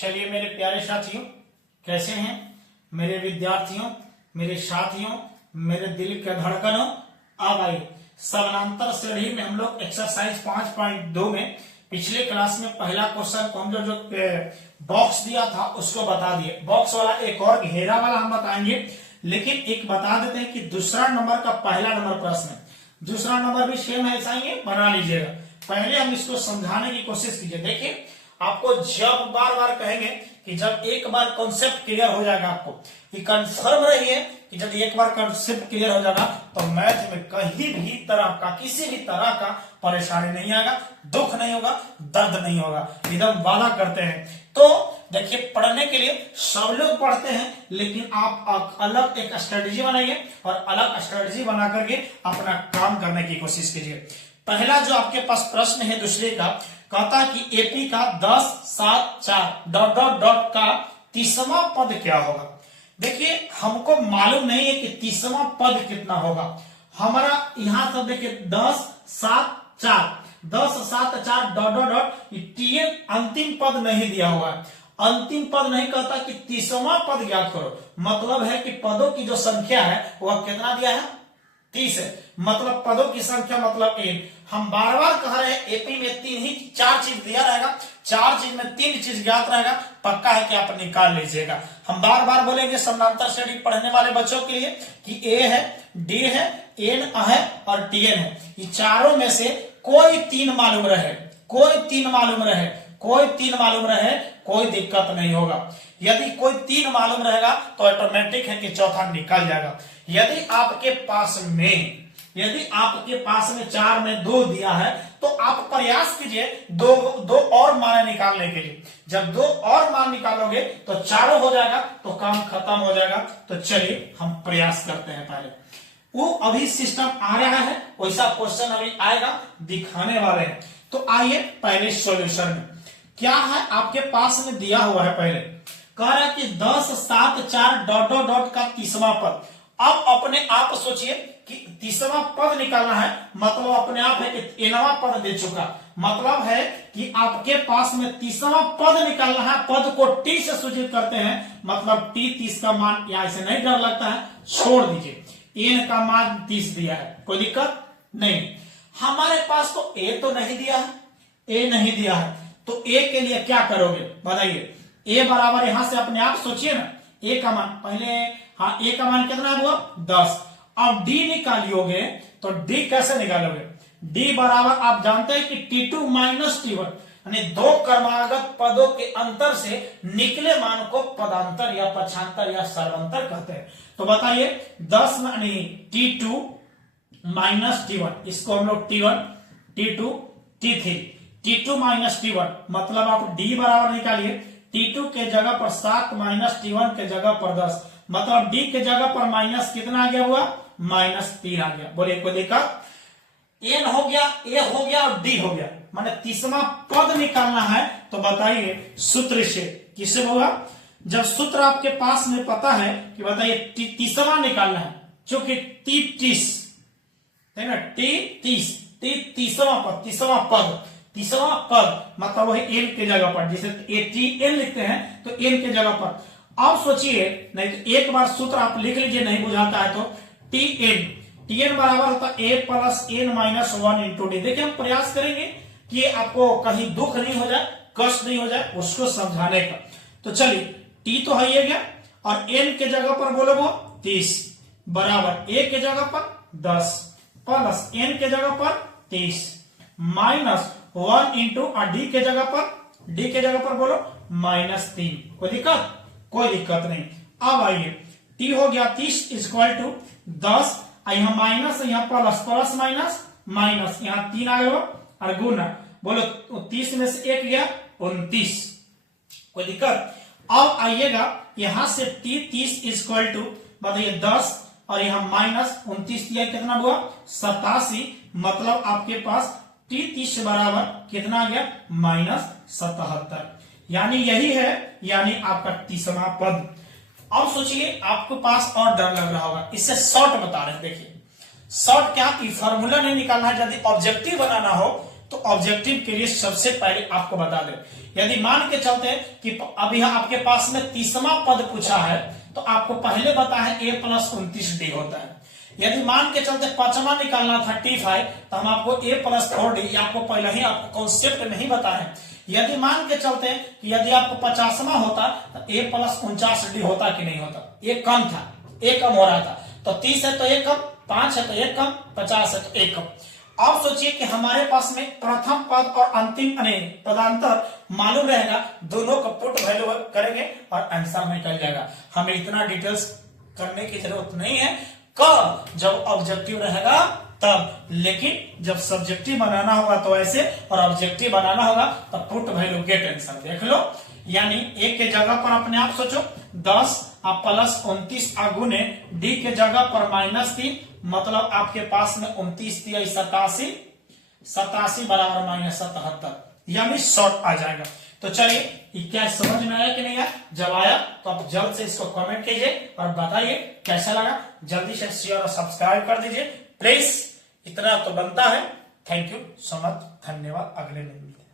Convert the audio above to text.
चलिए मेरे प्यारे साथियों, कैसे हैं मेरे विद्यार्थियों, मेरे साथियों, मेरे दिल के धड़कनों। अब आइए समानांतर श्रेणी में हम लोग एक्सरसाइज 5.2 में पिछले क्लास में पहला क्वेश्चन को हम जो बॉक्स दिया था उसको बता दिए। बॉक्स वाला एक और घेरा वाला हम बताएंगे, लेकिन एक बता देते हैं कि दूसरा नंबर का पहला नंबर प्रश्न, दूसरा नंबर भी सेम ऐसा ही है, बना लीजिएगा। पहले हम इसको समझाने की कोशिश कीजिए। देखिए, आपको जब बार बार कहेंगे कि जब एक बार कॉन्सेप्ट क्लियर हो जाएगा, आपको ये कंफर्म रहिए कि जब एक बार कॉन्सेप्ट क्लियर हो जाएगा तो मैथ में कहीं भी तरह का, किसी भी तरह का परेशानी नहीं आएगा, दुख नहीं होगा, दर्द नहीं होगा, एकदम वादा करते हैं। तो देखिए, पढ़ने के लिए सब लोग पढ़ते हैं, लेकिन आप अलग एक स्ट्रेटेजी बनाइए और अलग स्ट्रेटेजी बना करके अपना काम करने की कोशिश कीजिए। पहला जो आपके पास प्रश्न है दूसरे का, कहता है कि एपी का 10, 7, 4 डॉट डॉट डॉट का 30वां पद क्या होगा। देखिए, हमको मालूम नहीं है कि 30वां पद कितना होगा। हमारा यहां से देखिए 10, 7, 4 10, 7, 4 डॉट डॉट डॉट टीएन अंतिम पद नहीं दिया हुआ है। अंतिम पद नहीं कहता कि 30वां पद ज्ञात करो, मतलब है कि पदों की जो संख्या है वह कितना दिया है, 30 है। मतलब पदों की संख्या मतलब 1। हम बार बार कह रहे हैं एपी में 4 चीज दिया रहेगा, 4 चीज में 3 चीज ज्ञात रहेगा, पक्का है कि आप निकाल लीजिएगा। हम बार बार बोलेंगे समानांतर श्रेणी पढ़ने वाले बच्चों के लिए कि ए है, डी है, एन है और टीएन है। ये चारों में से कोई 3 मालूम रहे, कोई 3 मालूम रहे, कोई 3 मालूम रहे, कोई दिक्कत नहीं होगा। यदि कोई 3 मालूम रहेगा तो ऑटोमेटिक है कि चौथा निकल जाएगा। यदि आपके पास में 4 में 2 दिया है तो आप प्रयास कीजिए दो और मान निकालने के लिए। जब 2 और मान निकालोगे तो 4 हो जाएगा, तो काम खत्म हो जाएगा। तो चलिए हम प्रयास करते हैं। पहले वो अभी सिस्टम आ रहा है, वैसा क्वेश्चन अभी आएगा, दिखाने वाले हैं। तो आइए पहले सॉल्यूशन में क्या है आपके पास में दिया हुआ है। पहले कह रहा है कि 10, 7, 4 डॉट डॉट डॉट का 30वां पद। अब अपने आप सोचिए कि 30वां पद निकालना है, मतलब अपने आप है कि एनवां पद दे चुका, मतलब है कि आपके पास में 30वां पद निकालना है। पद को टी से सूचित करते हैं, मतलब टी 30 का मान यहां से नहीं डर लगता है, छोड़ दीजिए। एन का मान 30 दिया है, कोई दिक्कत नहीं। हमारे पास तो ए तो नहीं दिया है, ए नहीं दिया है, तो ए के लिए क्या करोगे बताइए। ए बराबर यहां से अपने आप सोचिए ना, ए का मान पहले, हाँ ए का मान कितना हुआ 10। अब डी निकालियोगे तो डी कैसे निकालोगे। डी बराबर आप जानते हैं कि T2 माइनस T1, यानी 2 क्रमागत पदों के अंतर से निकले मान को पदांतर या पक्षांतर या सर्वांतर कहते हैं। तो बताइए 10 नहीं T2 माइनस T1, इसको हम लोग T1, T2, T3, T2 minus T1, मतलब आप D बराबर निकालिए। T2 के जगह पर 7 माइनस T1 के जगह पर 10, मतलब D के जगह पर माइनस कितना आ गया हुआ, -3 आ गया। बोले कोई दिक्कत। एन हो गया, ए हो गया और डी हो गया, माने 30वां पद निकालना है। तो बताइए सूत्र से किससे होगा। जब सूत्र आपके पास में पता है कि बताइए 30वां निकालना है, क्योंकि 30 है ना, तीसवां पद मतलब वही एन के जगह पर, जैसे एन लिखते हैं तो एन के जगह पर। अब सोचिए, नहीं तो एक बार सूत्र आप लिख लीजिए, नहीं बुझाता है तो टीएन बराबर होता है A plus N minus 1 into D. देखिए हम प्रयास करेंगे कि आपको कहीं दुख नहीं हो जाए, कष्ट नहीं हो जाए, उसको समझाने का। तो चलिए टी तो है ये गया, और एन के जगह पर बोलो वो 30 बराबर ए के जगह पर 10 प्लस एन के जगह पर 30 माइनस 1 इंटू डी के जगह पर बोलो -3। कोई दिक्कत, कोई दिक्कत नहीं। अब आइए टी हो गया 30 इक्वल टू 10, यहाँ माइनस, यहाँ प्लस, प्लस माइनस माइनस, यहाँ 3 आ गया और गुना, बोलो 30 में से 1 गया 29। कोई दिक्कत। अब आइएगा यहां से टी 30 इक्वल टू बताइए 10 और यहाँ माइनस 29 दिया, कितना हुआ 87, मतलब आपके पास टी 30 बराबर कितना आ गया -77, यानी यही है, यानी आपका 30वां पद। अब सोचिए आपके पास और डर लग रहा होगा, इससे शॉर्ट बता रहे हैं। देखिए शॉर्ट क्या, फॉर्मूला नहीं निकालना है। यदि ऑब्जेक्टिव बनाना हो तो ऑब्जेक्टिव के लिए सबसे पहले आपको बता दें, यदि मान के चलते हैं कि अभी आपके पास में 30वां पद पूछा है तो आपको पहले पता है a + 29d होता है। यदि मान के चलते 5वां निकालना 35 तो हम आपको a + 4d, आपको पहले ही आपको कॉन्सेप्ट नहीं बता है। यदि मान के चलते हैं कि यदि आपको 50वां होता तो a + 49d होता कि नहीं होता, ये कम था, a कम हो रहा था, तो 30 है तो एक कम, 5 है तो एक कम, 50 है तो एक कम। अब सोचिए कि हमारे पास में प्रथम पद और अंतिम पदांतर मालूम रहेगा, दोनों का पुट वैल्यू करेंगे और आंसर निकल जाएगा। हमें इतना डिटेल्स करने की जरूरत नहीं है, कब जब ऑब्जेक्टिव रहेगा तब, लेकिन जब सब्जेक्टिव बनाना होगा तो ऐसे, और ऑब्जेक्टिव बनाना होगा तो पुट वैल्यू गेट आंसर देख लो। यानी ए के जगह पर अपने आप सोचो 10 + 29 गुने डी के जगह पर -3, मतलब आपके पास में 29 × 87, 87 = -77, यानी शॉर्ट आ जाएगा। तो चलिए, क्या समझ में आया कि नहीं आया? जब आया तो आप जल्द से इसको कमेंट कीजिए और बताइए कैसा लगा। जल्दी से शेयर और सब्सक्राइब कर दीजिए प्लीज, इतना तो बनता है। थैंक यू सो मच, धन्यवाद। अगले में मिलते हैं।